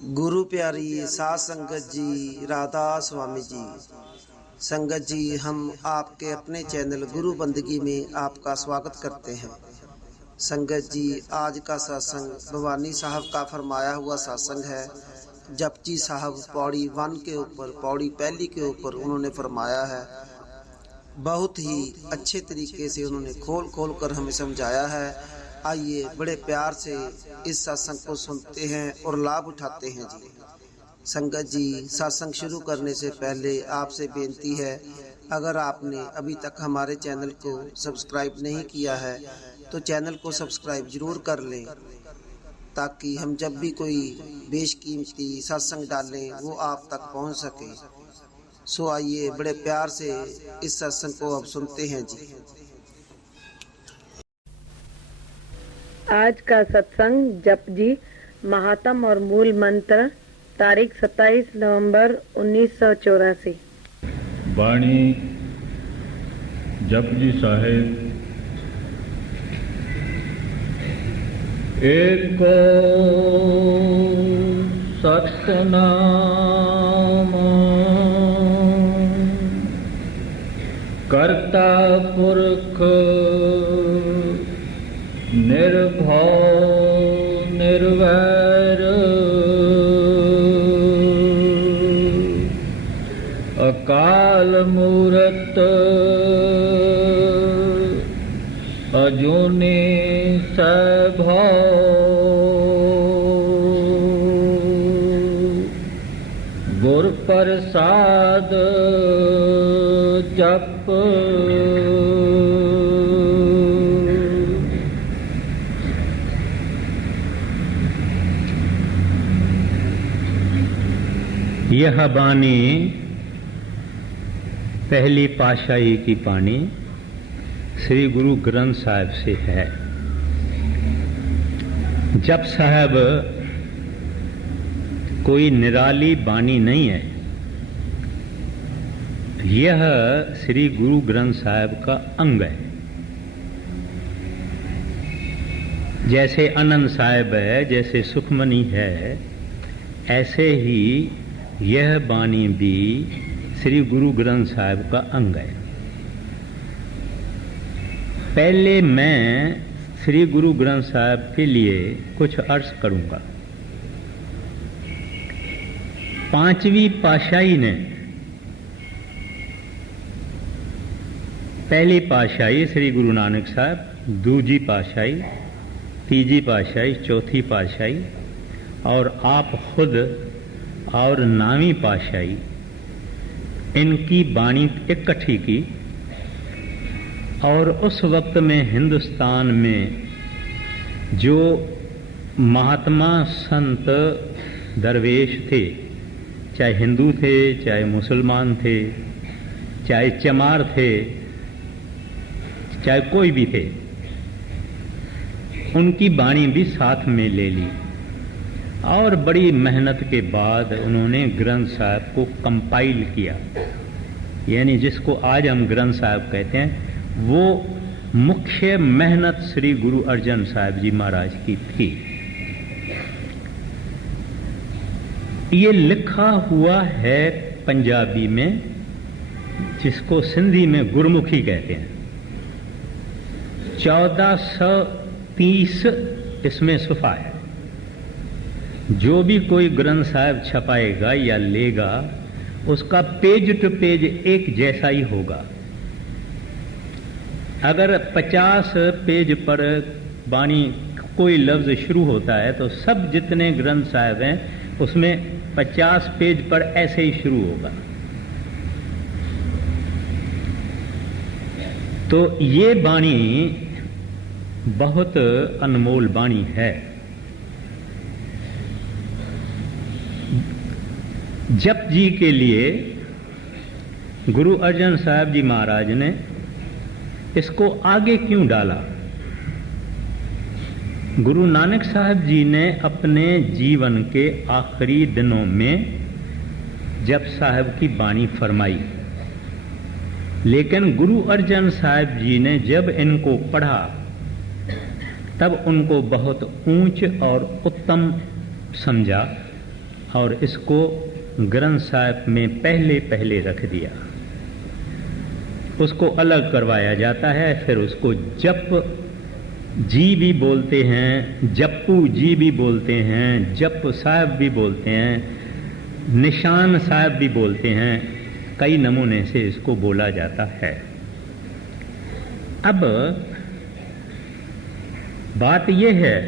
गुरु प्यारी साध संगत जी, राधा स्वामी जी। संगत जी, हम आपके अपने चैनल गुरु बंदगी में आपका स्वागत करते हैं। संगत जी, आज का सत्संग भवानी साहब का फरमाया हुआ सत्संग है। जपजी साहब पौड़ी 1 के ऊपर, पौड़ी पहली के ऊपर उन्होंने फरमाया है। बहुत ही अच्छे तरीके से उन्होंने खोल कर हमें समझाया है। आइए बड़े प्यार से इस सत्संग को सुनते हैं और लाभ उठाते हैं जी। संगत जी, सत्संग शुरू करने से पहले आपसे बेनती है, अगर आपने अभी तक हमारे चैनल को सब्सक्राइब नहीं किया है तो चैनल को सब्सक्राइब जरूर कर लें, ताकि हम जब भी कोई बेशकीमती सत्संग डालें वो आप तक पहुंच सके। सो आइए बड़े प्यार से इस सत्संग को अब सुनते हैं जी। आज का सत्संग जपजी महात्म और मूल मंत्र, तारीख 27 नवंबर 1984। बाणी जपजी साहेब। एको सतनाम कर्ता पुरख निर्भव निर्वैर अकाल मूरत अजूनी सैभव गुर प्रसाद जप यह बानी पहली पातशाही की बानी श्री गुरु ग्रंथ साहिब से है। जप साहब कोई निराली बानी नहीं है, यह श्री गुरु ग्रंथ साहिब का अंग है। जैसे आनंद साहिब है, जैसे सुखमनी है, ऐसे ही यह बानी भी श्री गुरु ग्रंथ साहिब का अंग है। पहले मैं श्री गुरु ग्रंथ साहिब के लिए कुछ अर्ज करूंगा। पांचवी पातशाही ने, पहली पातशाही श्री गुरु नानक साहब, दूजी पातशाही, तीजी पातशाही, चौथी पातशाही और आप खुद और 9वीं पातशाही, इनकी बाणी इकट्ठी की। और उस वक्त में हिंदुस्तान में जो महात्मा संत दरवेश थे, चाहे हिंदू थे, चाहे मुसलमान थे, चाहे चमार थे, चाहे कोई भी थे, उनकी बाणी भी साथ में ले ली। और बड़ी मेहनत के बाद उन्होंने ग्रंथ साहिब को कंपाइल किया, यानी जिसको आज हम ग्रंथ साहिब कहते हैं, वो मुख्य मेहनत श्री गुरु अर्जन साहिब जी महाराज की थी। ये लिखा हुआ है पंजाबी में, जिसको सिंधी में गुरमुखी कहते हैं। 1430 इसमें सुफा है। जो भी कोई ग्रंथ साहिब छपाएगा या लेगा, उसका पेज टू पेज एक जैसा ही होगा। अगर 50 पेज पर बाणी कोई लफ्ज शुरू होता है तो सब जितने ग्रंथ साहिब हैं उसमें 50 पेज पर ऐसे ही शुरू होगा। तो ये बाणी बहुत अनमोल बाणी है। जप जी के लिए गुरु अर्जन साहब जी महाराज ने इसको आगे क्यों डाला? गुरु नानक साहब जी ने अपने जीवन के आखिरी दिनों में जप साहब की बाणी फरमाई, लेकिन गुरु अर्जन साहब जी ने जब इनको पढ़ा तब उनको बहुत ऊंच और उत्तम समझा और इसको ग्रंथ साहिब में पहले पहले रख दिया। उसको अलग करवाया जाता है, फिर उसको जप जी भी बोलते हैं, जप्पू जी भी बोलते हैं, जप साहिब भी बोलते हैं, निशान साहिब भी बोलते हैं, कई नमूने से इसको बोला जाता है। अब बात यह है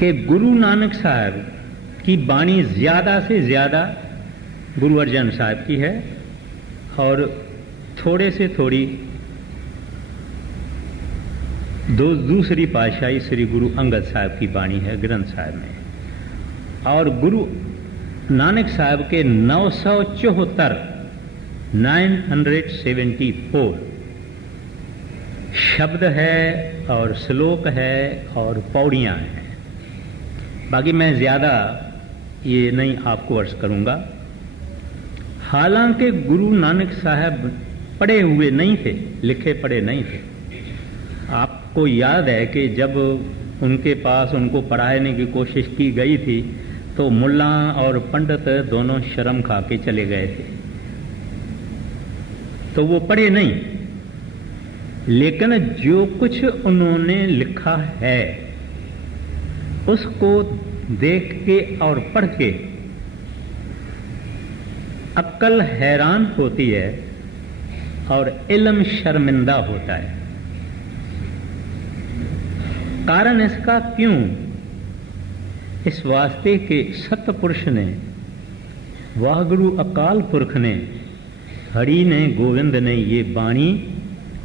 कि गुरु नानक साहब की वाणी ज्यादा से ज्यादा गुरु अर्जन साहब की है और थोड़े से थोड़ी दूसरी पातशाही श्री गुरु अंगद साहब की वाणी है ग्रंथ साहब में। और गुरु नानक साहब के 974 974 शब्द है और श्लोक है और पौड़ियां हैं। बाकी मैं ज्यादा ये नहीं आपको अर्ज करूंगा। हालांकि गुरु नानक साहब पढ़े हुए नहीं थे, लिखे पढ़े नहीं थे। आपको याद है कि जब उनके पास उनको पढ़ाने की कोशिश की गई थी तो मुल्ला और पंडित दोनों शर्म खा के चले गए थे, तो वो पढ़े नहीं। लेकिन जो कुछ उन्होंने लिखा है उसको देख के और पढ़ के अक्ल हैरान होती है और इल्म शर्मिंदा होता है। कारण इसका क्यों? इस वास्ते के सतपुरुष ने, वाहगुरु अकाल पुरख ने, हरि ने, गोविंद ने ये वाणी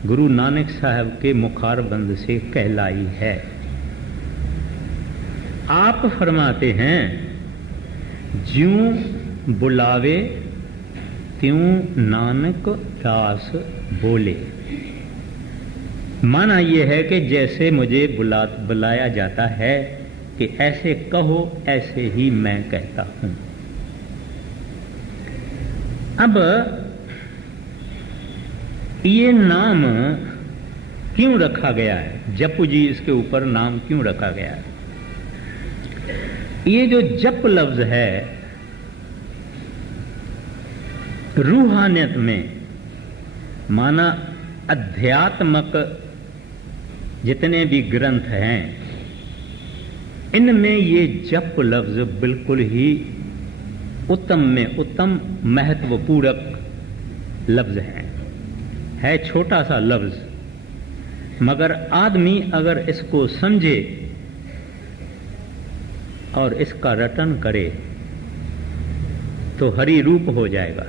गुरु नानक साहब के मुखारबंद से कहलाई है। आप फरमाते हैं, ज्यों बुलावे त्यों नानक दास बोले। माना यह है कि जैसे मुझे बुलाया जाता है कि ऐसे कहो, ऐसे ही मैं कहता हूं। अब ये नाम क्यों रखा गया है? जप जी इसके ऊपर नाम क्यों रखा गया है? ये जो जप लफ्ज है रूहानियत में, माना अध्यात्मक जितने भी ग्रंथ हैं इनमें ये जप लफ्ज बिल्कुल ही उत्तम में उत्तम महत्वपूर्वक लफ्ज है छोटा सा लफ्ज, मगर आदमी अगर इसको समझे और इसका रटन करे तो हरि रूप हो जाएगा।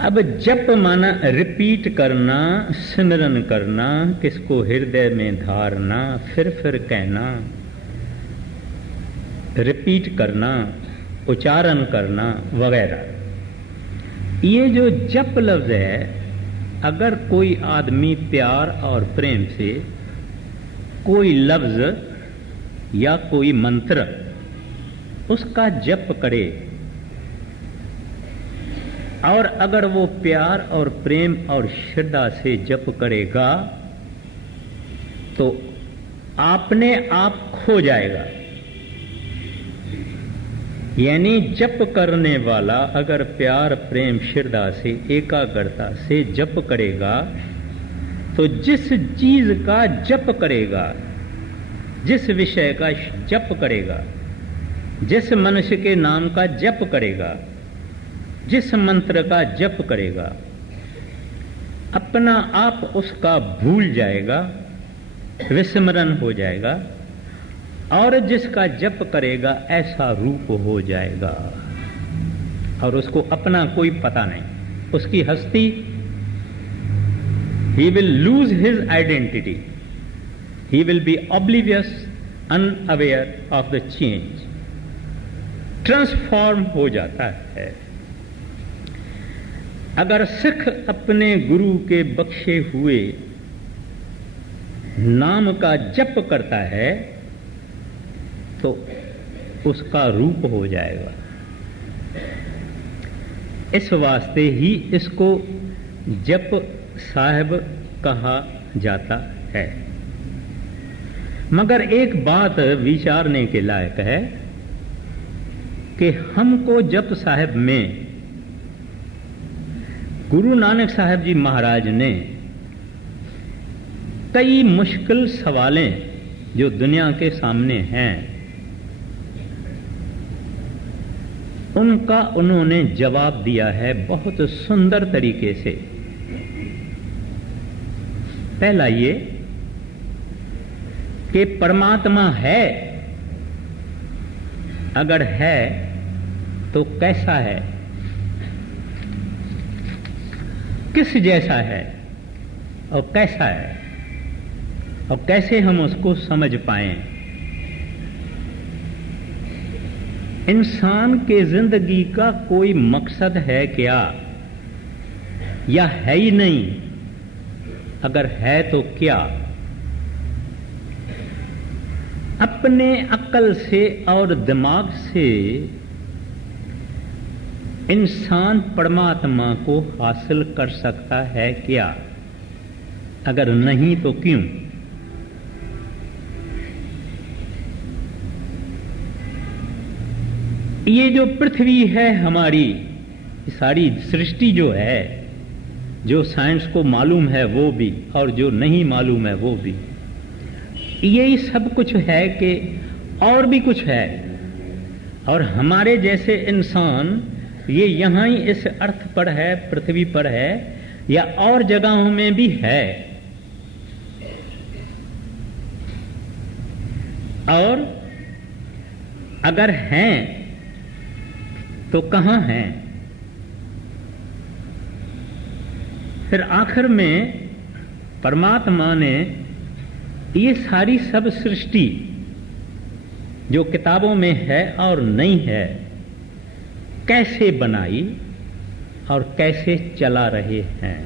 अब जप माना रिपीट करना, सिमरन करना, किसको हृदय में धारना, फिर कहना, रिपीट करना, उच्चारण करना वगैरह। ये जो जप लफ्ज है, अगर कोई आदमी प्यार और प्रेम से कोई लफ्ज या कोई मंत्र उसका जप करे और अगर वो प्यार और प्रेम और श्रद्धा से जप करेगा तो आपने आप खो जाएगा। यानी जप करने वाला अगर प्यार प्रेम श्रद्धा से एकाग्रता से जप करेगा तो जिस चीज का जप करेगा, जिस विषय का जप करेगा, जिस मनुष्य के नाम का जप करेगा, जिस मंत्र का जप करेगा, अपना आप उसका भूल जाएगा, विस्मरण हो जाएगा और जिसका जप करेगा ऐसा रूप हो जाएगा और उसको अपना कोई पता नहीं, उसकी हस्ती, he will lose his identity, he will be oblivious, unaware of the change, transform हो जाता है। अगर सिख अपने गुरु के बख्शे हुए नाम का जप करता है तो उसका रूप हो जाएगा। इस वास्ते ही इसको जप साहिब कहा जाता है। मगर एक बात विचारने के लायक है कि हमको जप साहिब में गुरु नानक साहब जी महाराज ने कई मुश्किल सवालें जो दुनिया के सामने हैं उनका उन्होंने जवाब दिया है बहुत सुंदर तरीके से। पहला ये कि परमात्मा है, अगर है तो कैसा है, किस जैसा है और कैसा है, और कैसे हम उसको समझ पाएं। इंसान के जिंदगी का कोई मकसद है क्या, या है ही नहीं? अगर है तो क्या? अपने अक्ल से और दिमाग से इंसान परमात्मा को हासिल कर सकता है क्या? अगर नहीं तो क्यों? ये जो पृथ्वी है हमारी, सारी सृष्टि जो है, जो साइंस को मालूम है वो भी और जो नहीं मालूम है वो भी, यही सब कुछ है कि और भी कुछ है। और हमारे जैसे इंसान ये यहाँ ही इस अर्थ पर है, पृथ्वी पर है, या और जगहों में भी है। और अगर हैं तो कहां हैं? फिर आखिर में परमात्मा ने ये सारी सब सृष्टि जो किताबों में है और नहीं है कैसे बनाई और कैसे चला रहे हैं।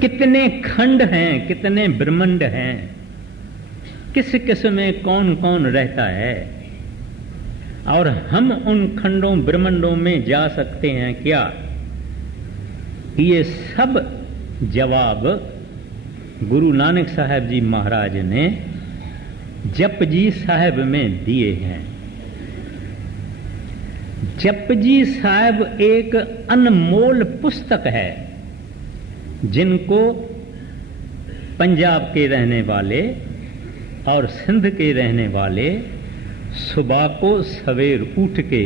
कितने खंड हैं, कितने ब्रह्मांड हैं, किस किस में कौन कौन रहता है, और हम उन खंडों ब्रह्मांडों में जा सकते हैं क्या? ये सब जवाब गुरु नानक साहब जी महाराज ने जपजी साहब में दिए हैं। जपजी साहब एक अनमोल पुस्तक है जिनको पंजाब के रहने वाले और सिंध के रहने वाले सुबह को सवेर उठ के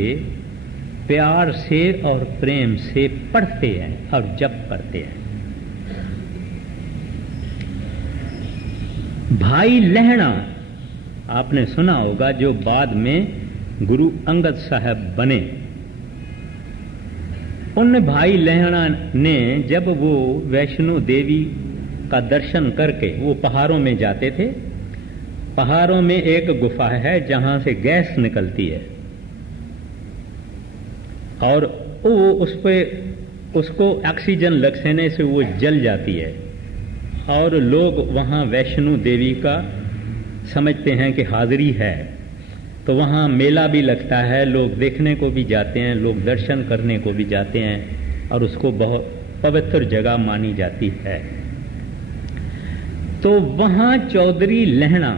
प्यार से और प्रेम से पढ़ते हैं और जप करते हैं। भाई लहणा आपने सुना होगा, जो बाद में गुरु अंगद साहब बने। उन भाई लहणा ने जब वो वैष्णो देवी का दर्शन करके वो पहाड़ों में जाते थे, पहाड़ों में एक गुफा है जहां से गैस निकलती है और वो उसको ऑक्सीजन लगने से वो जल जाती है, और लोग वहां वैष्णो देवी का समझते हैं कि हाजिरी है, तो वहां मेला भी लगता है, लोग देखने को भी जाते हैं, लोग दर्शन करने को भी जाते हैं, और उसको बहुत पवित्र जगह मानी जाती है। तो वहां चौधरी लहणा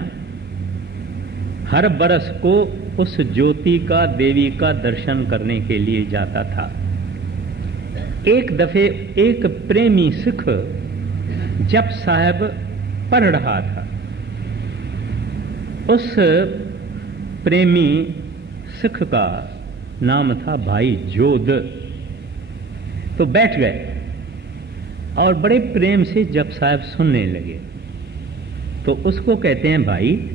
हर बरस को उस ज्योति का, देवी का दर्शन करने के लिए जाता था। एक दफे एक प्रेमी सिख जप साहब पढ़ रहा था। उस प्रेमी सिख का नाम था भाई जोध। तो बैठ गए और बड़े प्रेम से जप साहब सुनने लगे। तो उसको कहते हैं, भाई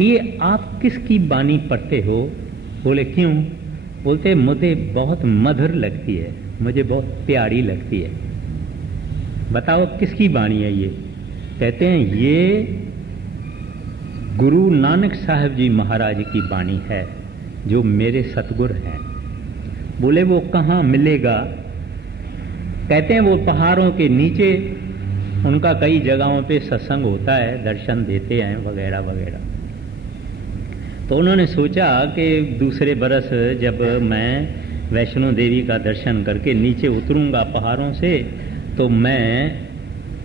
ये आप किसकी बानी पढ़ते हो? बोले क्यों? बोलते मुझे बहुत मधुर लगती है, मुझे बहुत प्यारी लगती है। बताओ किसकी बानी है ये? कहते हैं ये गुरु नानक साहब जी महाराज की बानी है, जो मेरे सतगुर हैं। बोले वो कहाँ मिलेगा? कहते हैं वो पहाड़ों के नीचे, उनका कई जगहों पे सत्संग होता है, दर्शन देते हैं वगैरह वगैरह। तो उन्होंने सोचा कि दूसरे बरस जब मैं वैष्णो देवी का दर्शन करके नीचे उतरूंगा पहाड़ों से, तो मैं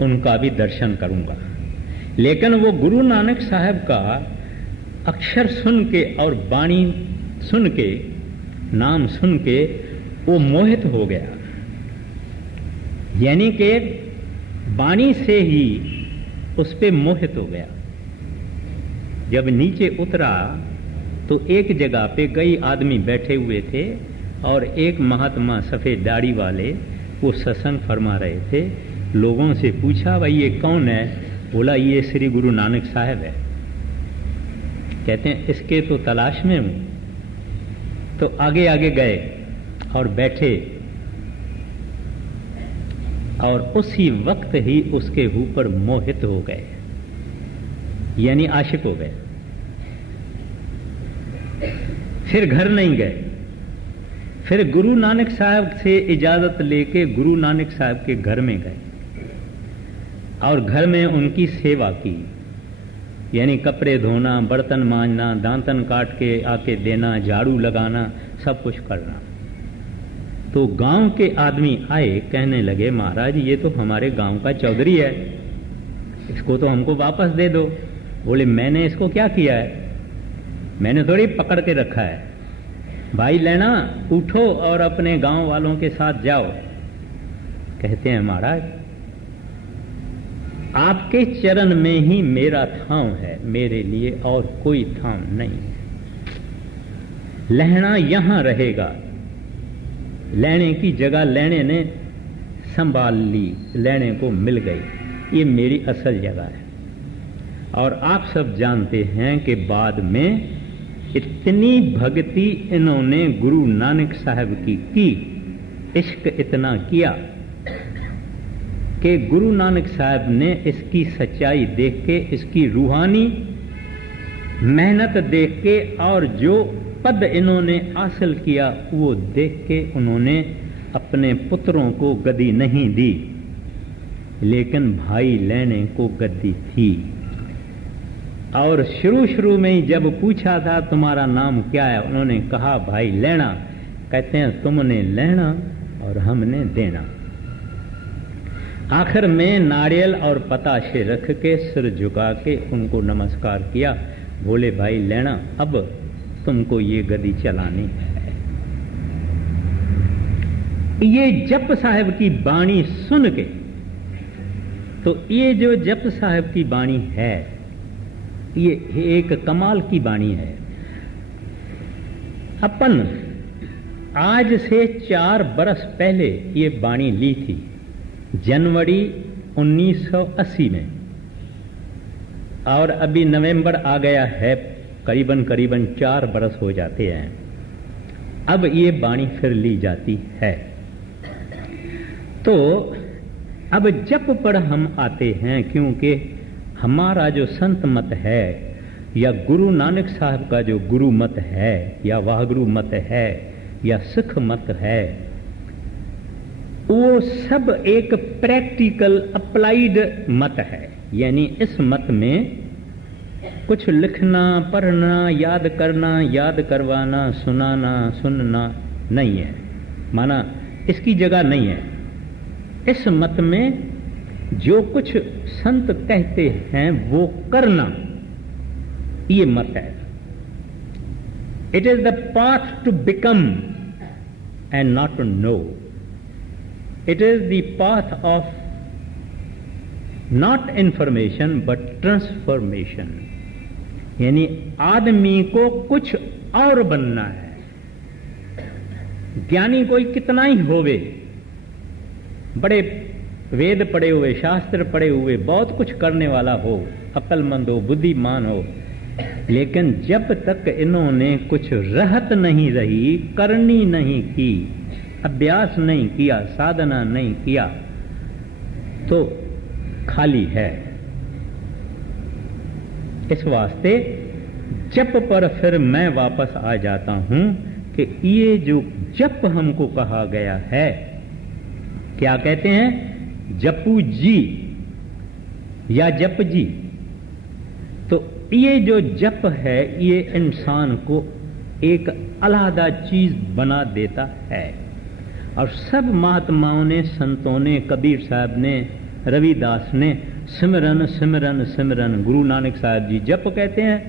उनका भी दर्शन करूंगा। लेकिन वो गुरु नानक साहब का अक्षर सुन के और वाणी सुन के, नाम सुन के वो मोहित हो गया। यानी कि वाणी से ही उस पे मोहित हो गया। जब नीचे उतरा तो एक जगह पे कई आदमी बैठे हुए थे और एक महात्मा सफेद दाढ़ी वाले वो सत्संग फरमा रहे थे। लोगों से पूछा, भाई ये कौन है? बोला, ये श्री गुरु नानक साहब है। कहते हैं इसके तो तलाश में हूं। तो आगे आगे गए और बैठे और उसी वक्त ही उसके ऊपर मोहित हो गए, यानी आशिक हो गए। फिर घर नहीं गए, फिर गुरु नानक साहब से इजाजत लेके गुरु नानक साहब के घर में गए और घर में उनकी सेवा की, यानी कपड़े धोना, बर्तन मांजना, दांतन काट के आके देना, झाड़ू लगाना, सब कुछ करना। तो गांव के आदमी आए, कहने लगे, महाराज ये तो हमारे गांव का चौधरी है, इसको तो हमको वापस दे दो। बोले, मैंने इसको क्या किया है? मैंने थोड़ी पकड़ के रखा है। भाई लेना, उठो और अपने गांव वालों के साथ जाओ। कहते हैं, महाराज आपके चरण में ही मेरा थांव है, मेरे लिए और कोई थांव नहीं। लहना यहां रहेगा। लेने की जगह लेने ने संभाल ली, लेने को मिल गई। ये मेरी असल जगह है। और आप सब जानते हैं कि बाद में इतनी भक्ति इन्होंने गुरु नानक साहब की, इश्क इतना किया कि गुरु नानक साहब ने इसकी सच्चाई देख के, इसकी रूहानी मेहनत देख के और जो पद इन्होंने हासिल किया वो देख के उन्होंने अपने पुत्रों को गद्दी नहीं दी, लेकिन भाई लेने को गद्दी थी। और शुरू में ही जब पूछा था तुम्हारा नाम क्या है, उन्होंने कहा भाई लेना। कहते हैं तुमने लेना और हमने देना। आखिर में नारियल और पताशे रख के सिर झुका के उनको नमस्कार किया। बोले, भाई लेना, अब तुमको ये गद्दी चलानी है। ये जप साहब की बाणी सुन के, तो ये जो जप साहब की बाणी है ये एक कमाल की बाणी है। अपन आज से 4 बरस पहले ये बाणी ली थी, जनवरी 1980 में, और अभी नवंबर आ गया है, करीबन 4 बरस हो जाते हैं। अब ये बाणी फिर ली जाती है। तो अब जप पर हम आते हैं, क्योंकि हमारा जो संत मत है या गुरु नानक साहब का जो गुरु मत है या वाहगुरु मत है या सिख मत है, वो सब एक प्रैक्टिकल अप्लाइड मत है। यानी इस मत में कुछ लिखना, पढ़ना, याद करना, याद करवाना, सुनाना, सुनना नहीं है, माना इसकी जगह नहीं है। इस मत में जो कुछ संत कहते हैं वो करना, ये मत है। It is the path to become and not to know. It is the path of not information but transformation. यानी आदमी को कुछ और बनना है। ज्ञानी कोई कितना ही होवे, बड़े वेद पढ़े हुए, शास्त्र पढ़े हुए, बहुत कुछ करने वाला हो, अक्लमंद हो, बुद्धिमान हो, लेकिन जब तक इन्होंने कुछ रहत नहीं रही, करनी नहीं की, अभ्यास नहीं किया, साधना नहीं किया, तो खाली है। इस वास्ते जप पर फिर मैं वापस आ जाता हूं कि ये जो जप हमको कहा गया है, क्या कहते हैं? जपू जी या जप जी। तो ये जो जप है ये इंसान को एक अलहदा चीज बना देता है। और सब महात्माओं ने, संतों ने, कबीर साहब ने, रविदास ने सिमरन सिमरन सिमरन, गुरु नानक साहब जी जप कहते हैं,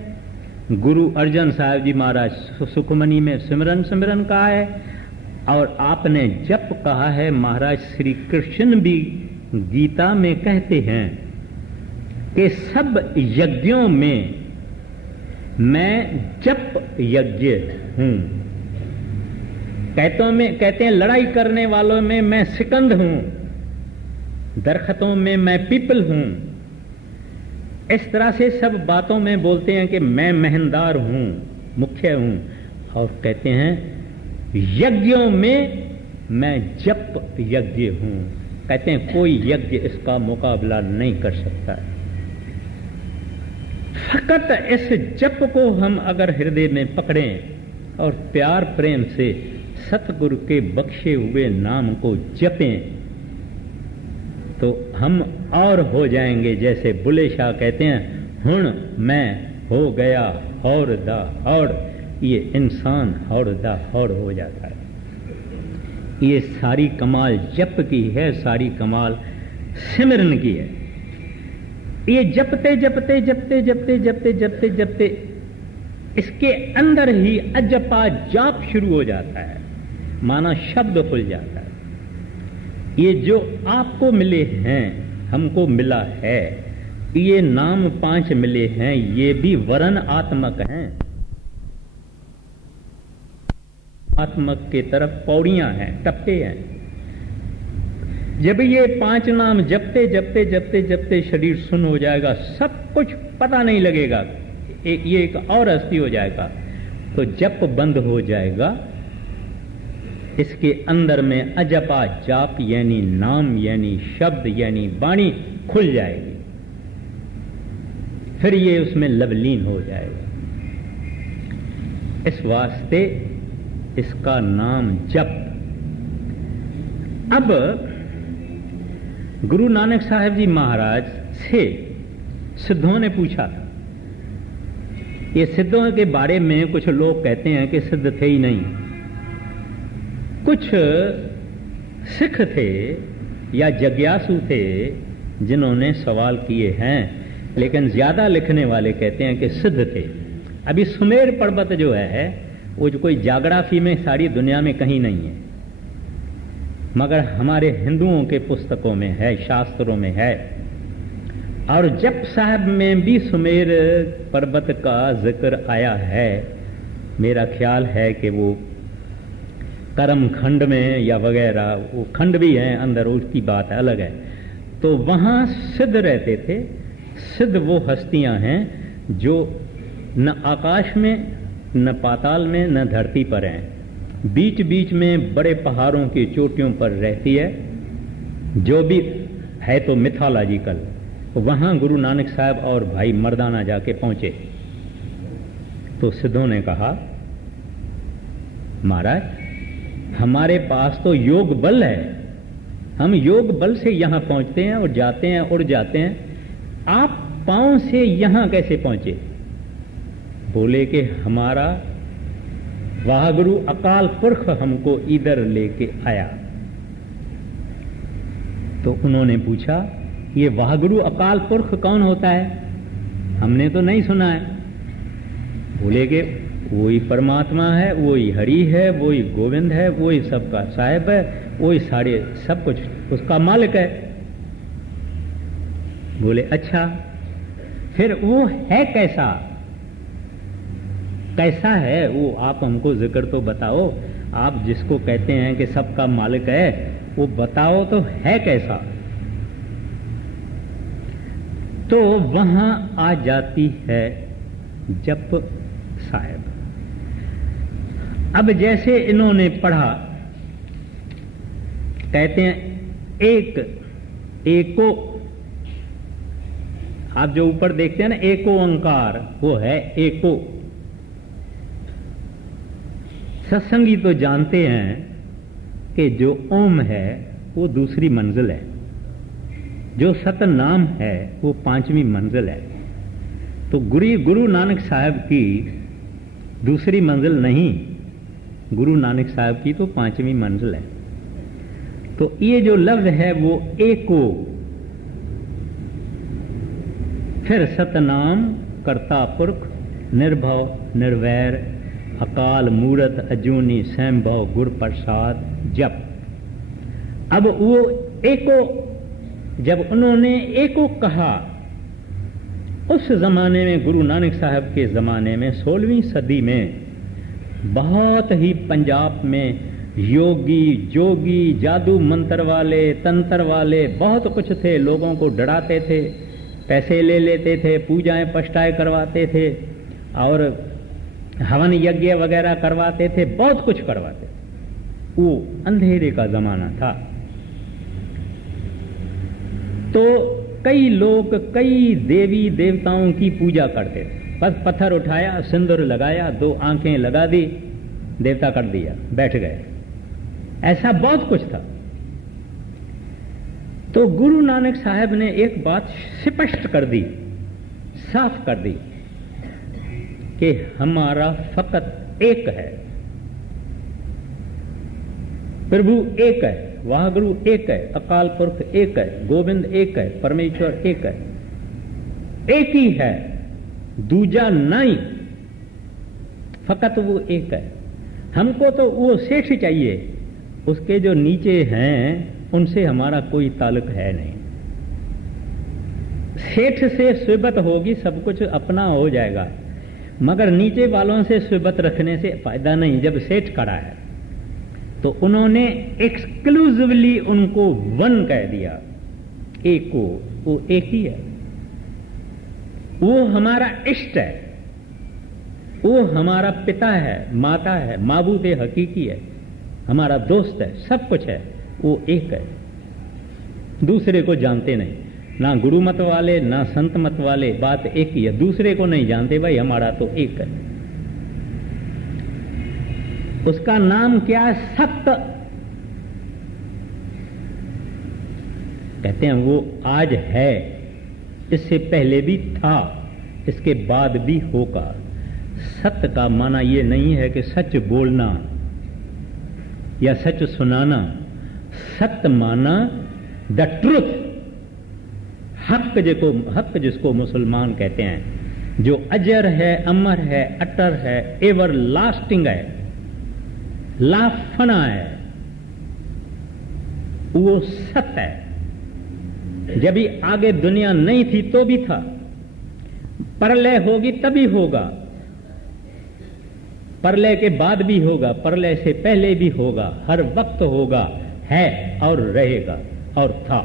गुरु अर्जन साहब जी महाराज सुखमनी में सिमरन सिमरन कहा है, और आपने जप कहा है। महाराज श्री कृष्ण भी गीता में कहते हैं कि सब यज्ञों में मैं जप यज्ञ हूं। कहते हैं लड़ाई करने वालों में मैं सिकंद हूं, दरख्तों में मैं पीपल हूं। इस तरह से सब बातों में बोलते हैं कि मैं मेहनदार हूं, मुख्य हूं, और कहते हैं यज्ञों में मैं जप यज्ञ हूं। कहते हैं कोई यज्ञ इसका मुकाबला नहीं कर सकता है। फकत इस जप को हम अगर हृदय में पकड़ें और प्यार प्रेम से सतगुरु के बख्शे हुए नाम को जपें तो हम और हो जाएंगे। जैसे बुले शाह कहते हैं, हुण मैं हो गया हौर दा हौड़, ये इंसान हौड़ दा हौड़ हो जाता है। ये सारी कमाल जप की है, सारी कमाल सिमरन की है। ये जपते जपते जपते जपते जपते जपते जपते इसके अंदर ही अजपा जाप शुरू हो जाता है, माना शब्द खुल जाता है। ये जो आपको मिले हैं, हमको मिला है, ये नाम 5 मिले हैं, ये भी वरण आत्मक हैं, आत्मक के तरफ पौड़ियां हैं, टप्पे हैं। जब ये 5 नाम जपते जपते जपते जपते शरीर सुन्न हो जाएगा, सब कुछ पता नहीं लगेगा, ये एक और हस्ती हो जाएगा, तो जप बंद हो जाएगा। इसके अंदर में अजपा जाप यानी नाम यानी शब्द यानी वाणी खुल जाएगी, फिर ये उसमें लवलीन हो जाएगा। इस वास्ते इसका नाम जप। अब गुरु नानक साहब जी महाराज से सिद्धों ने पूछा था। ये सिद्धों के बारे में कुछ लोग कहते हैं कि सिद्ध थे ही नहीं, कुछ सिख थे या जिज्ञासु थे जिन्होंने सवाल किए हैं, लेकिन ज्यादा लिखने वाले कहते हैं कि सिद्ध थे। अभी सुमेर पर्वत जो है वो जो कोई जाग्राफी में सारी दुनिया में कहीं नहीं है, मगर हमारे हिंदुओं के पुस्तकों में है, शास्त्रों में है। और जप साहब में भी सुमेर पर्वत का जिक्र आया है। मेरा ख्याल है कि वो कर्म खंड में या वगैरह, वो खंड भी है अंदर, उसकी बात अलग है। तो वहां सिद्ध रहते थे। सिद्ध वो हस्तियां हैं जो न आकाश में न पाताल में न धरती पर हैं, बीच बीच में बड़े पहाड़ों की चोटियों पर रहती है, जो भी है तो मिथोलॉजिकल। वहां गुरु नानक साहब और भाई मर्दाना जाके पहुंचे तो सिद्धों ने कहा, महाराज हमारे पास तो योग बल है, हम योग बल से यहां पहुंचते हैं और जाते हैं, उड़ जाते हैं, आप पांव से यहां कैसे पहुंचे? बोले कि हमारा वाहगुरु अकाल पुरख हमको इधर लेके आया। तो उन्होंने पूछा, ये वाहगुरु अकाल पुरख कौन होता है? हमने तो नहीं सुना है। बोले कि वही परमात्मा है, वही हरि है, वही गोविंद है, वही सबका साहिब है, वही सारे सब कुछ उसका मालिक है। बोले अच्छा, फिर वो है कैसा? कैसा है वो आप हमको जिक्र तो बताओ। आप जिसको कहते हैं कि सबका मालिक है, वो बताओ तो है कैसा? तो वहां आ जाती है जप साहब। अब जैसे इन्होंने पढ़ा, कहते हैं एको, आप जो ऊपर देखते हैं ना एको ओंकार, वो है एको। सत्संगी तो जानते हैं कि जो ओम है वो दूसरी मंजिल है, जो सतनाम है वो 5वीं मंजिल है। तो गुरु नानक साहब की दूसरी मंजिल नहीं, गुरु नानक साहब की तो 5वीं मंजिल है। तो ये जो लफ्ज है वो एको, फिर सतनाम कर्ता पुरख निर्भव निर्वैर अकाल मूरत अजूनी स्वयंभव गुर प्रसाद जप। अब वो एको, जब उन्होंने एको कहा, उस जमाने में गुरु नानक साहब के जमाने में 16वीं सदी में बहुत ही पंजाब में योगी जोगी जादू मंत्र वाले तंत्र वाले बहुत कुछ थे। लोगों को डराते थे, पैसे ले लेते थे, पूजाएं पष्टाएं करवाते थे और हवन यज्ञ वगैरह करवाते थे, बहुत कुछ करवाते थे। वो अंधेरे का जमाना था। तो कई लोग कई देवी देवताओं की पूजा करते थे। बस पत्थर उठाया, सिंदूर लगाया, 2 आंखें लगा दी, देवता कर दिया, बैठ गए। ऐसा बहुत कुछ था। तो गुरु नानक साहब ने एक बात स्पष्ट कर दी, साफ कर दी कि हमारा फकत एक है, प्रभु एक है, वाहगुरु एक है, अकाल पुरख एक है, गोविंद एक है, परमेश्वर एक है, एक ही है, दूजा नहीं, फकत वो एक है। हमको तो वो सेठ चाहिए, उसके जो नीचे हैं उनसे हमारा कोई ताल्लुक है नहीं। सेठ से सुबत होगी, सब कुछ अपना हो जाएगा, मगर नीचे वालों से सुबत रखने से फायदा नहीं। जब सेठ खड़ा है तो उन्होंने एक्सक्लूसिवली उनको वन कह दिया, एक को, वो एक ही है, वो हमारा इष्ट है, वो हमारा पिता है, माता है, माबूद हकीकी है, हमारा दोस्त है, सब कुछ है, वो एक है। दूसरे को जानते नहीं, ना गुरु मत वाले ना संत मत वाले, बात एक ही है। दूसरे को नहीं जानते, भाई हमारा तो एक है। उसका नाम क्या है? सत्य। कहते हैं वो आज है, इससे पहले भी था, इसके बाद भी होगा। सत्य का माना ये नहीं है कि सच बोलना या सच सुनाना। सत्य माना द ट्रुथ, हक जिसको मुसलमान कहते हैं, जो अजर है, अमर है, अटर है, एवर लास्टिंग है, लाफना है, वो सत्य है। जब भी आगे दुनिया नहीं थी तो भी था, प्रलय होगी तभी होगा, प्रलय के बाद भी होगा, प्रलय से पहले भी होगा, हर वक्त होगा, है और रहेगा और था।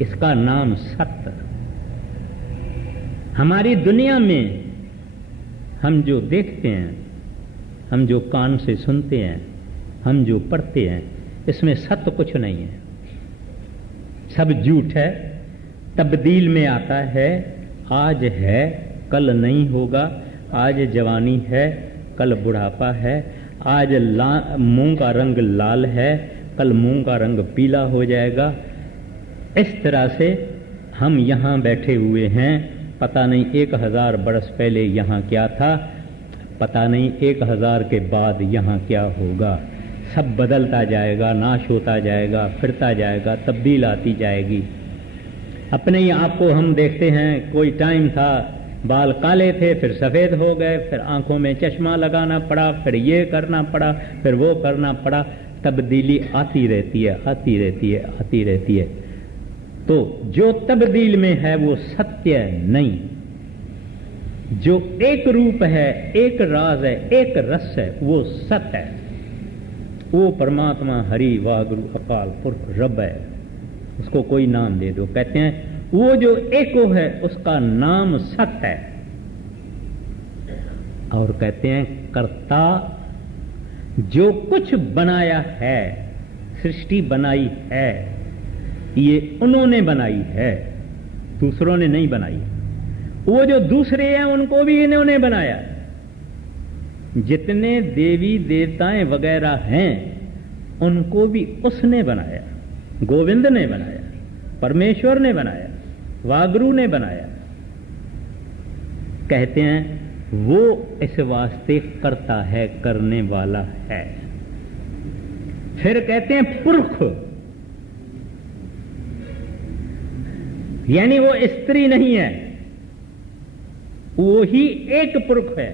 इसका नाम सत्य। हमारी दुनिया में हम जो देखते हैं, हम जो कान से सुनते हैं, हम जो पढ़ते हैं, इसमें सत्य कुछ नहीं है, सब झूठ है, तब्दील में आता है। आज है कल नहीं होगा, आज जवानी है कल बुढ़ापा है, आज मुंह का रंग लाल है कल मुंह का रंग पीला हो जाएगा। इस तरह से हम यहाँ बैठे हुए हैं, पता नहीं 1000 बरस पहले यहाँ क्या था, पता नहीं 1000 के बाद यहाँ क्या होगा। सब बदलता जाएगा, नाश होता जाएगा, फिरता जाएगा, तब्दील आती जाएगी। अपने ही आप को हम देखते हैं, कोई टाइम था बाल काले थे, फिर सफ़ेद हो गए, फिर आंखों में चश्मा लगाना पड़ा, फिर ये करना पड़ा, फिर वो करना पड़ा। तब्दीली आती रहती है, आती रहती है, आती रहती है। तो जो तब्दील में है वो सत्य नहीं, जो एक रूप है, एक राज है, एक रस है, वो सत्य है। वो परमात्मा हरि वाहगुरु अकाल पुरख रब है, उसको कोई नाम दे दो। कहते हैं वो जो एको है उसका नाम सत्य है। और कहते हैं कर्ता, जो कुछ बनाया है, सृष्टि बनाई है, ये उन्होंने बनाई है, दूसरों ने नहीं बनाई। वो जो दूसरे हैं उनको भी इन्होंने बनाया। जितने देवी देवताएं वगैरह हैं उनको भी उसने बनाया, गोविंद ने बनाया, परमेश्वर ने बनाया, वागुरु ने बनाया। कहते हैं वो इस वास्ते करता है, करने वाला है। फिर कहते हैं पुरख। यानी वो स्त्री नहीं है, वो ही एक पुरुष है।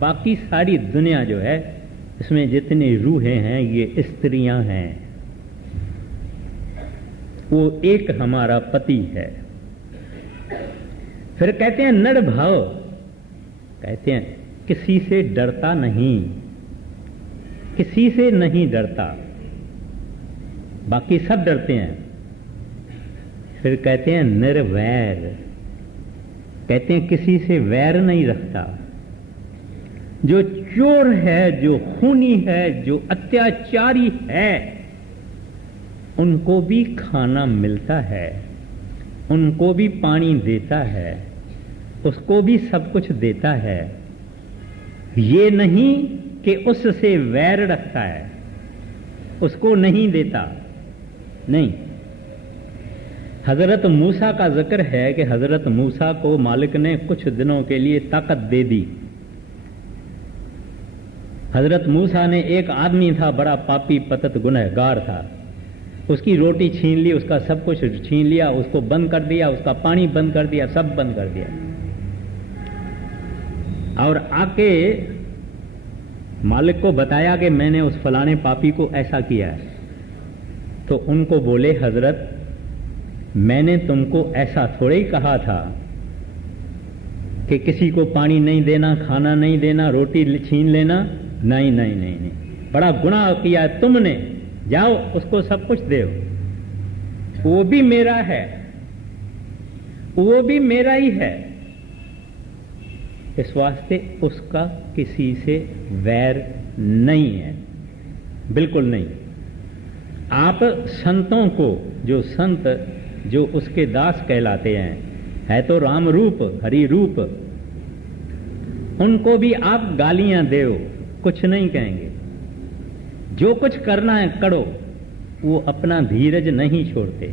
बाकी सारी दुनिया जो है इसमें जितनी रूहें हैं ये स्त्रियां हैं। वो एक हमारा पति है। फिर कहते हैं नर भाव, कहते हैं किसी से डरता नहीं, किसी से नहीं डरता, बाकी सब डरते हैं। फिर कहते हैं निर्वैर, कहते हैं किसी से वैर नहीं रखता। जो चोर है, जो खूनी है, जो अत्याचारी है, उनको भी खाना मिलता है, उनको भी पानी देता है, उसको भी सब कुछ देता है। ये नहीं कि उससे वैर रखता है, उसको नहीं देता, नहीं। हजरत मूसा का जिक्र है कि हजरत मूसा को मालिक ने कुछ दिनों के लिए ताकत दे दी। हजरत मूसा ने, एक आदमी था बड़ा पापी पतत गुनहगार था, उसकी रोटी छीन ली, उसका सब कुछ छीन लिया, उसको बंद कर दिया, उसका पानी बंद कर दिया, सब बंद कर दिया। और आके मालिक को बताया कि मैंने उस फलाने पापी को ऐसा किया है। तो उनको बोले हजरत मैंने तुमको ऐसा थोड़े ही कहा था कि किसी को पानी नहीं देना, खाना नहीं देना, रोटी छीन लेना। नहीं नहीं नहीं नहीं, बड़ा गुनाह किया है तुमने, जाओ उसको सब कुछ दो, वो भी मेरा है, वो भी मेरा ही है। इस वास्ते उसका किसी से वैर नहीं है, बिल्कुल नहीं। आप संतों को, जो संत जो उसके दास कहलाते हैं, है तो राम रूप हरि रूप, उनको भी आप गालियां दो, कुछ नहीं कहेंगे। जो कुछ करना है करो, वो अपना धीरज नहीं छोड़ते,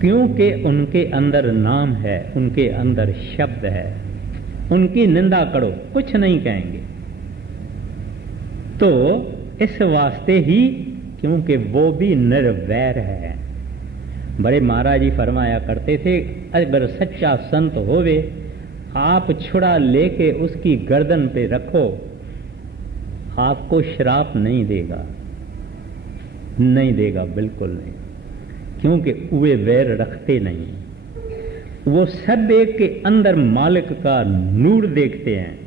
क्योंकि उनके अंदर नाम है, उनके अंदर शब्द है। उनकी निंदा करो, कुछ नहीं कहेंगे। तो इस वास्ते ही, क्योंकि वो भी निर्वैर है। बड़े महाराज जी फरमाया करते थे, अगर सच्चा संत होवे, आप छुड़ा लेके उसकी गर्दन पे रखो, आपको श्राप नहीं देगा, नहीं देगा, बिल्कुल नहीं, क्योंकि वे वैर रखते नहीं। वो सब एक के अंदर मालिक का नूर देखते हैं,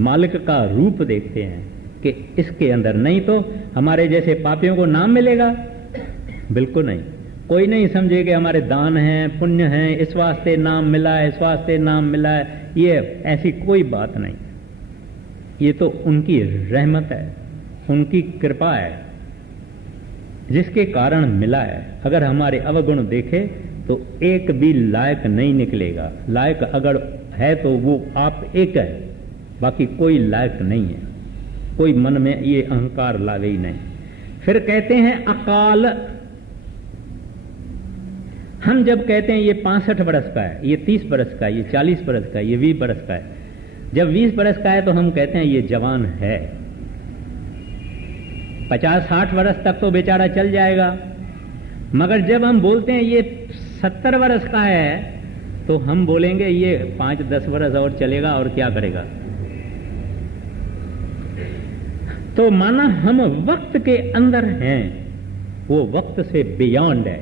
मालिक का रूप देखते हैं कि इसके अंदर। नहीं तो हमारे जैसे पापियों को नाम मिलेगा? बिल्कुल नहीं। कोई नहीं समझे कि हमारे दान हैं, पुण्य हैं, इस वास्ते नाम मिला है, इस वास्ते नाम मिला है। ये ऐसी कोई बात नहीं। ये तो उनकी रहमत है, उनकी कृपा है, जिसके कारण मिला है। अगर हमारे अवगुण देखे तो एक भी लायक नहीं निकलेगा। लायक अगर है तो वो आप एक है, बाकी कोई लायक नहीं है। कोई मन में ये अहंकार लागे ही नहीं। फिर कहते हैं अकाल। हम जब कहते हैं ये 65 बरस का है, ये 30 बरस का है, ये 40 बरस का है, ये 20 बरस का है, जब 20 बरस का है तो हम कहते हैं ये जवान है। 50-60 बरस तक तो बेचारा चल जाएगा, मगर जब हम बोलते हैं ये 70 बरस का है तो हम बोलेंगे ये 5-10 बरस और चलेगा और क्या करेगा। तो माना हम वक्त के अंदर हैं, वो वक्त से बियॉन्ड है,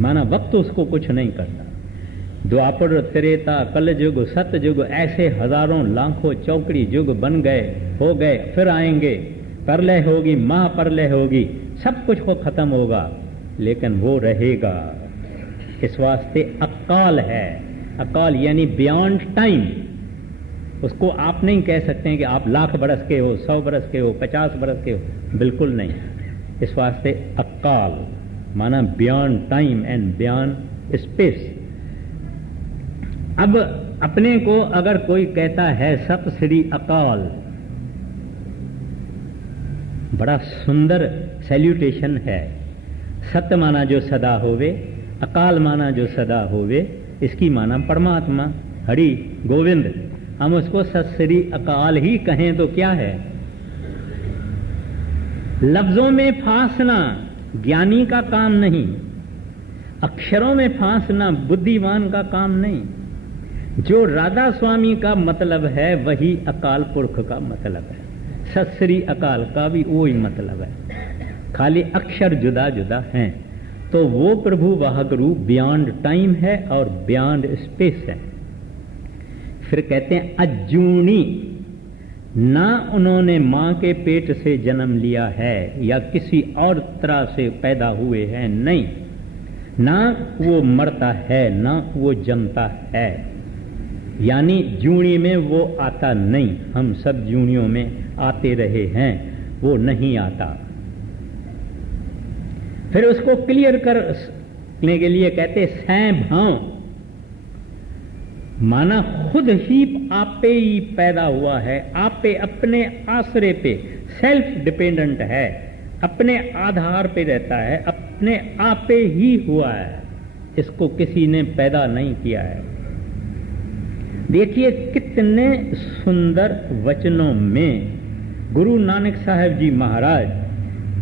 माना वक्त उसको कुछ नहीं करता। द्वापर, त्रेता, कलयुग, सतयुग, ऐसे हजारों लाखों चौकड़ी युग बन गए, हो गए, फिर आएंगे, प्रलय होगी, महाप्रलय होगी, सब कुछ को खत्म होगा, लेकिन वो रहेगा। इस वास्ते अकाल है। अकाल यानी बियॉन्ड टाइम। उसको आप नहीं कह सकते हैं कि आप 1,00,000 बरस के हो, 100 बरस के हो, 50 बरस के हो, बिल्कुल नहीं। इस वास्ते अकाल माना beyond time and beyond space. अब अपने को अगर कोई कहता है सत श्री अकाल, बड़ा सुंदर सैल्यूटेशन है। सत्य माना जो सदा होवे, अकाल माना जो सदा होवे, इसकी माना परमात्मा हरि गोविंद। हम उसको सत श्री अकाल ही कहें तो क्या है। लफ्जों में फांसना ज्ञानी का काम नहीं, अक्षरों में फांसना बुद्धिमान का काम नहीं। जो राधा स्वामी का मतलब है वही अकाल पुरख का मतलब है। सत श्री अकाल का भी वही मतलब है, खाली अक्षर जुदा जुदा हैं। तो वो प्रभु वह गुरु बियॉन्ड टाइम है और बियॉन्ड स्पेस है। फिर कहते हैं अजूनी, ना उन्होंने मां के पेट से जन्म लिया है या किसी और तरह से पैदा हुए हैं, नहीं, ना वो मरता है ना वो जमता है, यानी जूनी में वो आता नहीं। हम सब जूनियों में आते रहे हैं, वो नहीं आता। फिर उसको क्लियर करने के लिए कहते सैं भाव, माना खुद ही आपे ही पैदा हुआ है, आपे अपने आसरे पे सेल्फ डिपेंडेंट है, अपने आधार पे रहता है, अपने आपे ही हुआ है, इसको किसी ने पैदा नहीं किया है। देखिए कितने सुंदर वचनों में गुरु नानक साहब जी महाराज,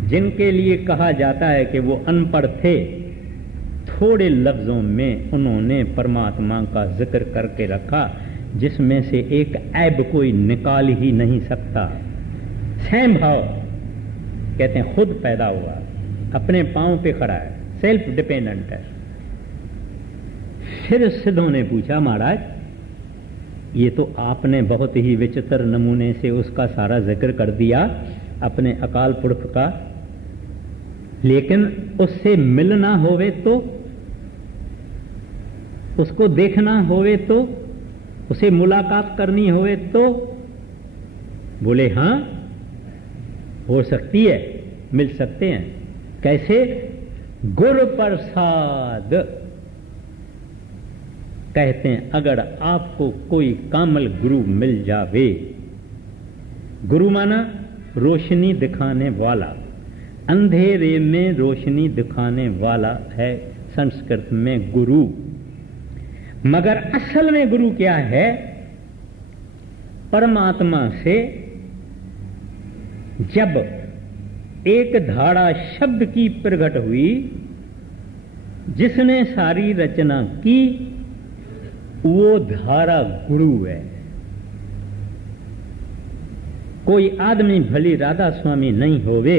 जिनके लिए कहा जाता है कि वो अनपढ़ थे, थोड़े लफ्जों में उन्होंने परमात्मा का जिक्र करके रखा जिसमें से एक ऐब कोई निकाल ही नहीं सकता। स्वयं भाव कहते हैं खुद पैदा हुआ, अपने पांव पे खड़ा है, सेल्फ डिपेंडेंट है। फिर सिद्धों ने पूछा महाराज ये तो आपने बहुत ही विचित्र नमूने से उसका सारा जिक्र कर दिया अपने अकाल पुरख का, लेकिन उससे मिलना होवे तो, उसको देखना होवे तो, उसे मुलाकात करनी होवे तो? बोले हां हो सकती है, मिल सकते हैं। कैसे? गुरु प्रसाद कहते हैं अगर आपको कोई कामल गुरु मिल जावे, गुरु माना रोशनी दिखाने वाला, अंधेरे में रोशनी दिखाने वाला है संस्कृत में गुरु। मगर असल में गुरु क्या है? परमात्मा से जब एक धारा शब्द की प्रकट हुई, जिसने सारी रचना की, वो धारा गुरु है। कोई आदमी भली राधा स्वामी नहीं होवे,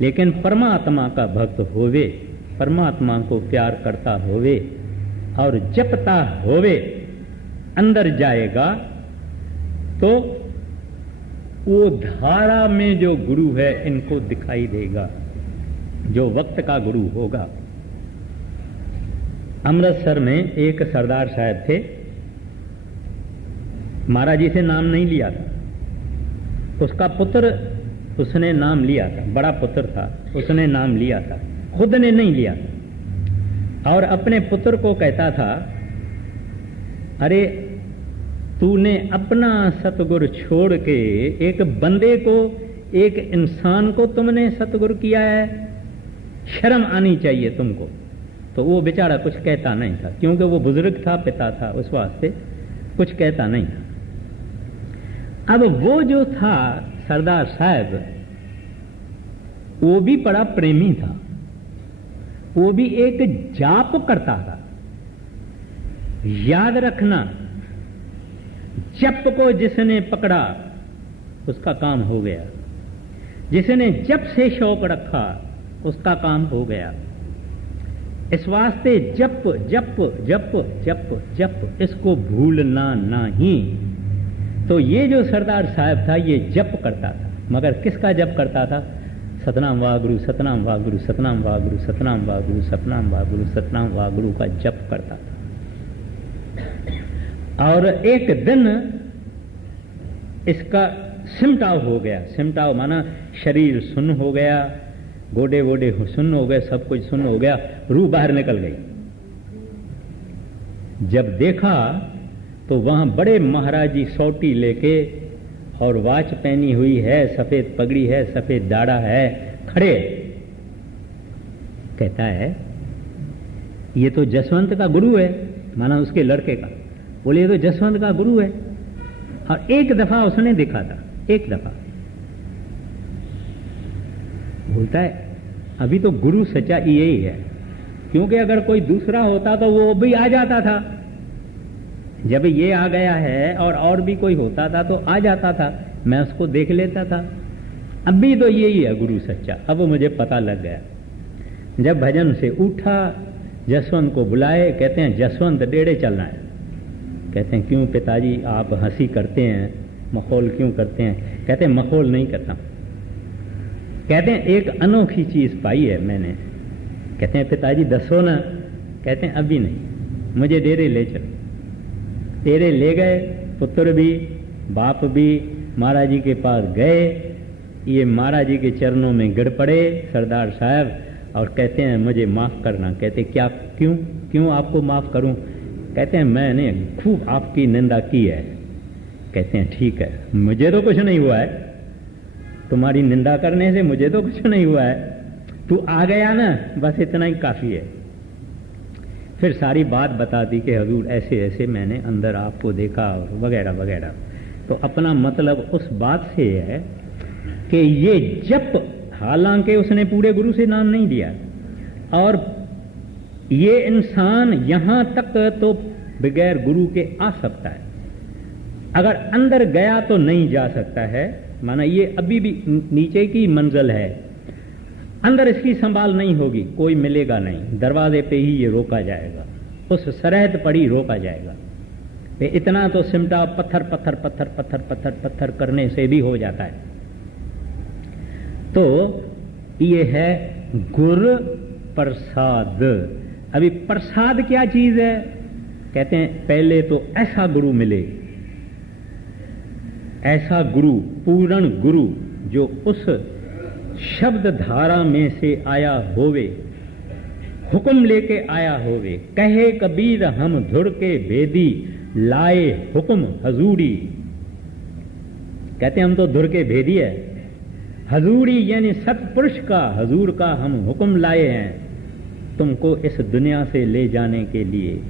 लेकिन परमात्मा का भक्त होवे, परमात्मा को प्यार करता होवे और जपता होवे, अंदर जाएगा तो वो धारा में जो गुरु है इनको दिखाई देगा, जो वक्त का गुरु होगा। अमृतसर में एक सरदार साहब थे, महाराज जी से नाम नहीं लिया था, उसका पुत्र उसने नाम लिया था, बड़ा पुत्र था, उसने नाम लिया था, खुद ने नहीं लिया था। और अपने पुत्र को कहता था, अरे तूने अपना सतगुरु छोड़ के एक बंदे को, एक इंसान को तुमने सतगुरु किया है, शर्म आनी चाहिए तुमको। तो वो बेचारा कुछ कहता नहीं था, क्योंकि वो बुजुर्ग था, पिता था, उस वास्ते कुछ कहता नहीं था। अब वो जो था सरदार साहब, वो भी बड़ा प्रेमी था, वो भी एक जाप करता था। याद रखना, जप को जिसने पकड़ा उसका काम हो गया, जिसने जप से शौक रखा उसका काम हो गया। इस वास्ते जप जप जप जप जप, इसको भूलना नहीं। तो ये जो सरदार साहब था ये जप करता था, मगर किसका जप करता था? सतनाम वागुरु, सतनाम वागुरु, सतनाम वागुरु, सतनाम वागुरु, सतनाम वागुरु, सतनाम वागुरु का जप करता था। और एक दिन इसका सिमटाव हो गया। सिमटाव माना शरीर सुन्न हो गया, गोडे वोडे सुन्न हो गए, सब कुछ सुन्न हो गया, रूह बाहर निकल गई। जब देखा तो वहां बड़े महाराज जी सोटी लेके और वाच पहनी हुई है, सफेद पगड़ी है, सफेद दाढ़ा है, खड़े। कहता है ये तो जसवंत का गुरु है, माना उसके लड़के का। बोले ये तो जसवंत का गुरु है। और एक दफा उसने देखा था, एक दफा। बोलता है अभी तो गुरु सच्चा यही है, क्योंकि अगर कोई दूसरा होता तो वो भी आ जाता था। जब ये आ गया है और भी कोई होता था तो आ जाता था, मैं उसको देख लेता था। अभी तो यही है गुरु सच्चा। अब मुझे पता लग गया। जब भजन से उठा, जसवंत को बुलाए, कहते हैं जसवंत डेढ़े चलना है। कहते हैं क्यों पिताजी आप हंसी करते हैं, मखौल क्यों करते हैं? कहते हैं मखौल नहीं करता। कहते हैं एक अनोखी चीज पाई है मैंने। कहते हैं पिताजी दसो ना। कहते हैं अभी नहीं, मुझे डेरे ले चलो। डेरे ले गए, पुत्र भी बाप भी महाराज जी के पास गए। ये महाराज जी के चरणों में गिर पड़े सरदार साहब और कहते हैं मुझे माफ करना। कहते क्या, क्यों आपको माफ करूं? कहते हैं मैंने खूब आपकी निंदा की है। कहते हैं ठीक है, मुझे तो कुछ नहीं हुआ है, तुम्हारी निंदा करने से मुझे तो कुछ नहीं हुआ है, तू आ गया ना, बस इतना ही काफी है। फिर सारी बात बता दी कि हजूर ऐसे ऐसे मैंने अंदर आपको देखा और वगैरह वगैरह। तो अपना मतलब उस बात से है कि ये जप, हालांकि उसने पूरे गुरु से नाम नहीं दिया, और ये इंसान यहां तक तो बगैर गुरु के आ सकता है, अगर अंदर गया तो नहीं जा सकता है। माना ये अभी भी नीचे की मंजिल है, अंदर इसकी संभाल नहीं होगी, कोई मिलेगा नहीं, दरवाजे पे ही ये रोका जाएगा, उस सरहद पर ही रोका जाएगा। इतना तो सिमटा पत्थर पत्थर पत्थर पत्थर पत्थर पत्थर करने से भी हो जाता है। तो ये है गुर प्रसाद। अभी प्रसाद क्या चीज है? कहते हैं पहले तो ऐसा गुरु मिले, ऐसा गुरु, पूर्ण गुरु जो उस शब्द धारा में से आया होवे, हुक्म लेके आया होवे। कहे कबीर हम धुर के भेदी, लाए हुक्म हजूरी। कहते हैं हम तो धुर के भेदी है, हजूरी यानी सतपुरुष का, हजूर का हम हुक्म लाए हैं तुमको इस दुनिया से ले जाने के लिए।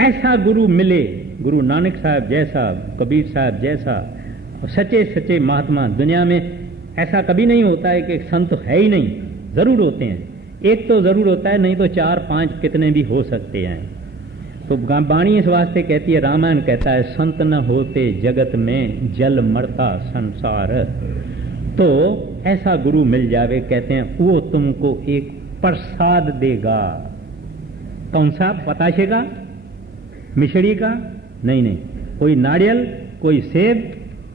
ऐसा गुरु मिले, गुरु नानक साहब जैसा, कबीर साहब जैसा, सच्चे सच्चे महात्मा। दुनिया में ऐसा कभी नहीं होता है कि संत है ही नहीं, जरूर होते हैं, एक तो जरूर होता है, नहीं तो 4-5 कितने भी हो सकते हैं। तो वाणी इस वास्ते कहती है, रामायण कहता है संत न होते जगत में, जल मरता संसार। तो ऐसा गुरु मिल जावे, कहते हैं वो तुमको एक प्रसाद देगा। कौन सा? बताशे का, मिश्री का? नहीं नहीं, कोई नारियल, कोई सेब,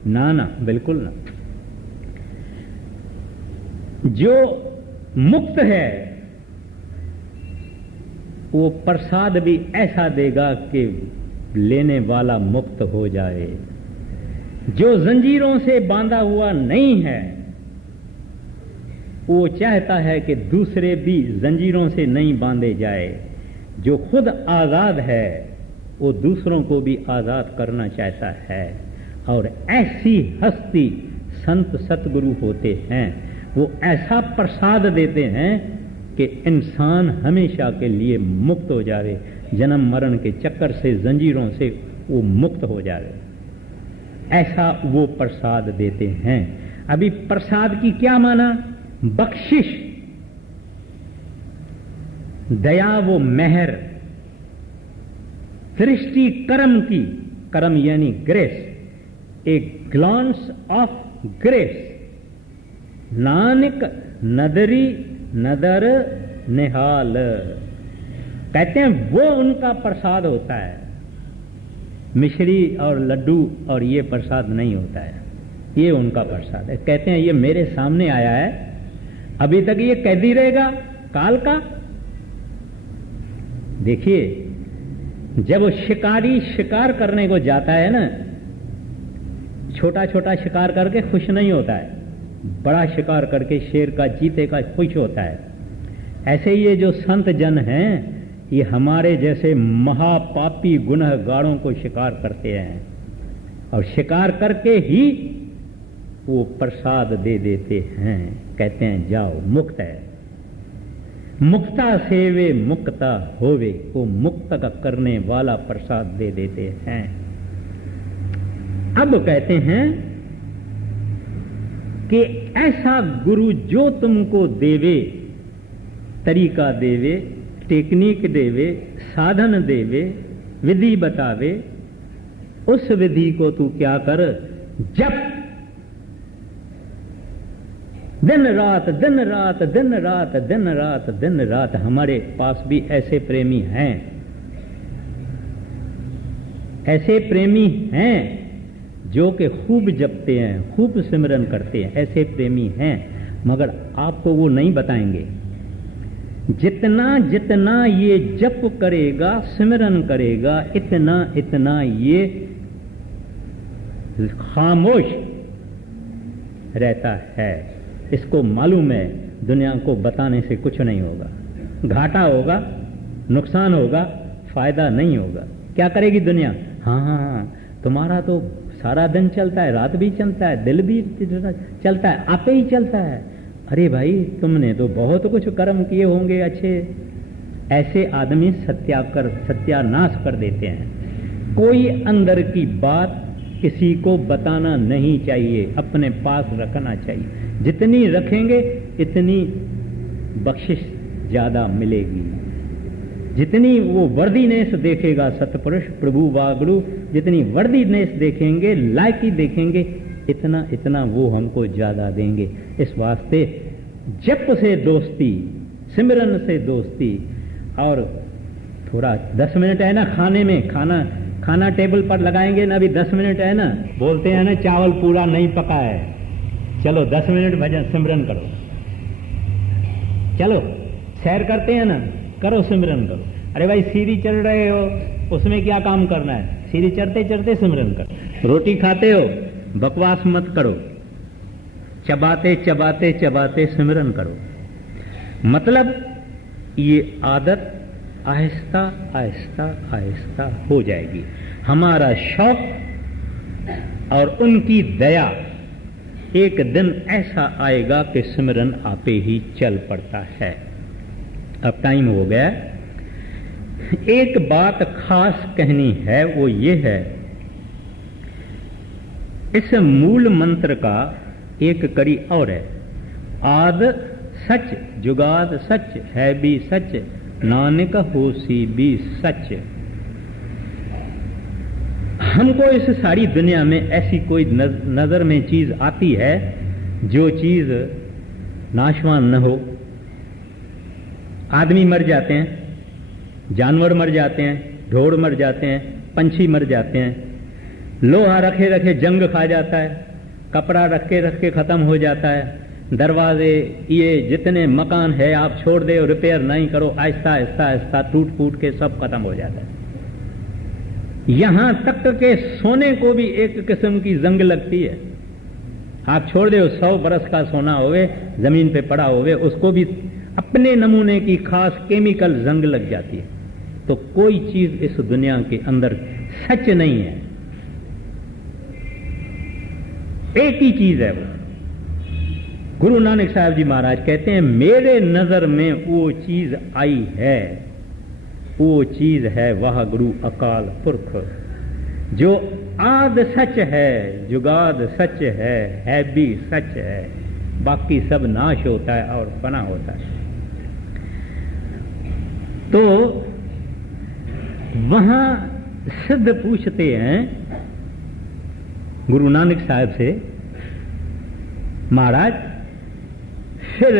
ना ना, बिल्कुल ना। जो मुक्त है वो प्रसाद भी ऐसा देगा कि लेने वाला मुक्त हो जाए। जो जंजीरों से बांधा हुआ नहीं है वो चाहता है कि दूसरे भी जंजीरों से नहीं बांधे जाए। जो खुद आजाद है वो दूसरों को भी आजाद करना चाहता है। और ऐसी हस्ती संत सतगुरु होते हैं, वो ऐसा प्रसाद देते हैं कि इंसान हमेशा के लिए मुक्त हो जाए, जन्म मरण के चक्कर से, जंजीरों से वो मुक्त हो जाए। ऐसा वो प्रसाद देते हैं। अभी प्रसाद की क्या माना? बख्शिश, दया, वो मेहर, दृष्टि कर्म की, कर्म यानी ग्रेस, एक ग्लांस ऑफ ग्रेस। नानक नदरी नदर निहाल, कहते हैं वो उनका प्रसाद होता है। मिश्री और लड्डू और ये प्रसाद नहीं होता है, ये उनका प्रसाद है। कहते हैं ये मेरे सामने आया है, अभी तक ये कैदी रहेगा काल का। देखिए जब वो शिकारी शिकार करने को जाता है ना, छोटा छोटा शिकार करके खुश नहीं होता है, बड़ा शिकार करके शेर का, चीते का खुश होता है। ऐसे ये जो संत जन हैं ये हमारे जैसे महापापी गुनहगारों को शिकार करते हैं और शिकार करके ही वो प्रसाद दे देते हैं। कहते हैं जाओ मुक्त है, मुक्ता सेवे मुक्ता होवे, वो मुक्त का करने वाला प्रसाद दे देते हैं। अब कहते हैं कि ऐसा गुरु जो तुमको देवे, तरीका देवे टेक्निक देवे, साधन देवे, विधि बतावे, उस विधि को तू क्या कर, जप। दिन रात दिन रात दिन रात दिन रात दिन रात। हमारे पास भी ऐसे प्रेमी हैं, ऐसे प्रेमी हैं जो कि खूब जपते हैं, खूब सिमरन करते हैं, ऐसे प्रेमी हैं, मगर आपको वो नहीं बताएंगे। जितना जितना ये जप करेगा, सिमरन करेगा, इतना इतना ये खामोश रहता है। इसको मालूम है, दुनिया को बताने से कुछ नहीं होगा, घाटा होगा, नुकसान होगा, फायदा नहीं होगा। क्या करेगी दुनिया? हाँ, तुम्हारा तो सारा दिन चलता है, रात भी चलता है, दिल भी चलता है, आपे ही चलता है। अरे भाई, तुमने तो बहुत कुछ कर्म किए होंगे अच्छे। ऐसे आदमी सत्यानाश कर देते हैं। कोई अंदर की बात किसी को बताना नहीं चाहिए, अपने पास रखना चाहिए। जितनी रखेंगे इतनी बख्शिश ज्यादा मिलेगी। जितनी वो वर्दीनेस देखेगा सतपुरुष प्रभु वागड़ू, जितनी वर्दीनेस देखेंगे, लायकी देखेंगे, इतना इतना वो हमको ज्यादा देंगे। इस वास्ते जप से दोस्ती, सिमरन से दोस्ती। और थोड़ा 10 मिनट है ना, खाने में खाना टेबल पर लगाएंगे ना, अभी 10 मिनट है ना, बोलते हैं ना चावल पूरा नहीं पका है, चलो 10 मिनट भजन सिमरन करो। चलो सैर करते हैं ना, करो सिमरन करो। अरे भाई, सीढ़ी चढ़ रहे हो, उसमें क्या काम करना है? सीढ़ी चढ़ते चढ़ते सिमरन करो। रोटी खाते हो, बकवास मत करो, चबाते चबाते चबाते सिमरन करो। मतलब ये आदत आहिस्ता आहिस्ता आहिस्ता हो जाएगी। हमारा शौक और उनकी दया, एक दिन ऐसा आएगा कि सिमरन आपे ही चल पड़ता है। अब टाइम हो गया। एक बात खास कहनी है, वो ये है, इस मूल मंत्र का एक कड़ी और है। आद सच जुगाद सच है भी सच, नानक होसी भी सच। हमको इस सारी दुनिया में ऐसी कोई नजर में चीज आती है जो चीज नाशवान न हो। आदमी मर जाते हैं, जानवर मर जाते हैं, ढोड़ मर जाते हैं, पंछी मर जाते हैं, लोहा रखे रखे जंग खा जाता है, कपड़ा रखे रखे खत्म हो जाता है, दरवाजे ये जितने मकान है आप छोड़ दे और रिपेयर नहीं करो, आहिस्ता आहिस्ता आहिस्ता टूट फूट के सब खत्म हो जाता है। यहां तक के सोने को भी एक किस्म की जंग लगती है। आप छोड़ दे, 100 बरस का सोना होवे जमीन पे पड़ा होवे, उसको भी अपने नमूने की खास केमिकल जंग लग जाती है। तो कोई चीज इस दुनिया के अंदर सच नहीं है, एक ही चीज है वो। गुरु नानक साहब जी महाराज कहते हैं, मेरे नजर में वो चीज आई है, वो चीज है वाह गुरु अकाल पुरख, जो आद सच है, जुगाद सच है भी सच है, बाकी सब नाश होता है और फना होता है। तो वहां सिद्ध पूछते हैं गुरु नानक साहब से, महाराज फिर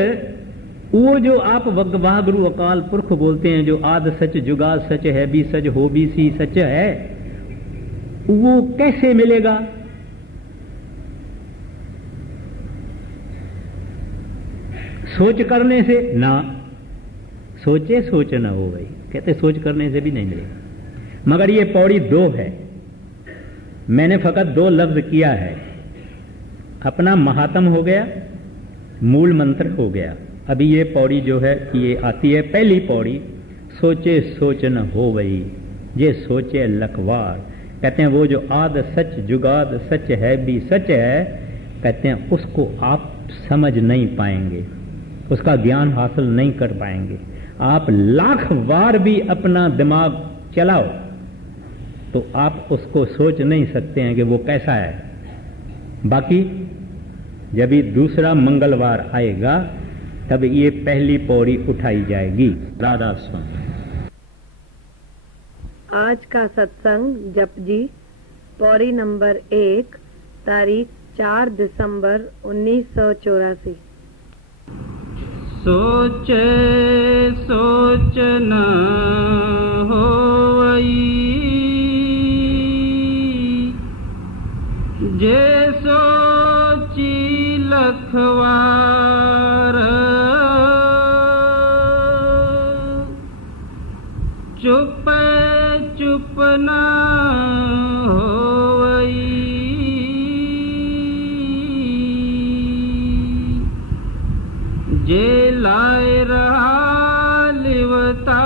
वो जो आप वाह गुरु अकाल पुरख बोलते हैं, जो आद सच जुगाद सच है भी सच हो भी सी सच है, वो कैसे मिलेगा? सोच करने से ना, सोचे सोच ना हो भाई, कहते सोच करने से भी नहीं मिलेगा। मगर ये पौड़ी 2 है, मैंने फकत 2 लफ्ज किया है। अपना महात्म हो गया, मूल मंत्र हो गया। अभी ये पौड़ी जो है ये आती है, पहली पौड़ी, सोचे सोच न हो वही, ये सोचे लखवार। कहते हैं वो जो आद सच जुगाद सच है भी सच है, कहते हैं उसको आप समझ नहीं पाएंगे, उसका ज्ञान हासिल नहीं कर पाएंगे। आप लाख बार भी अपना दिमाग चलाओ तो आप उसको सोच नहीं सकते हैं कि वो कैसा है। बाकी जब भी दूसरा मंगलवार आएगा तब ये पहली पौड़ी उठाई जाएगी। राधा स्वामी। आज का सत्संग जप जी पौड़ी नंबर 1, तारीख 4 दिसंबर 1984। सोचे सोचना होई, जे सोची लखवार, चुप चुप ना होई, जे लाए रहा लिवता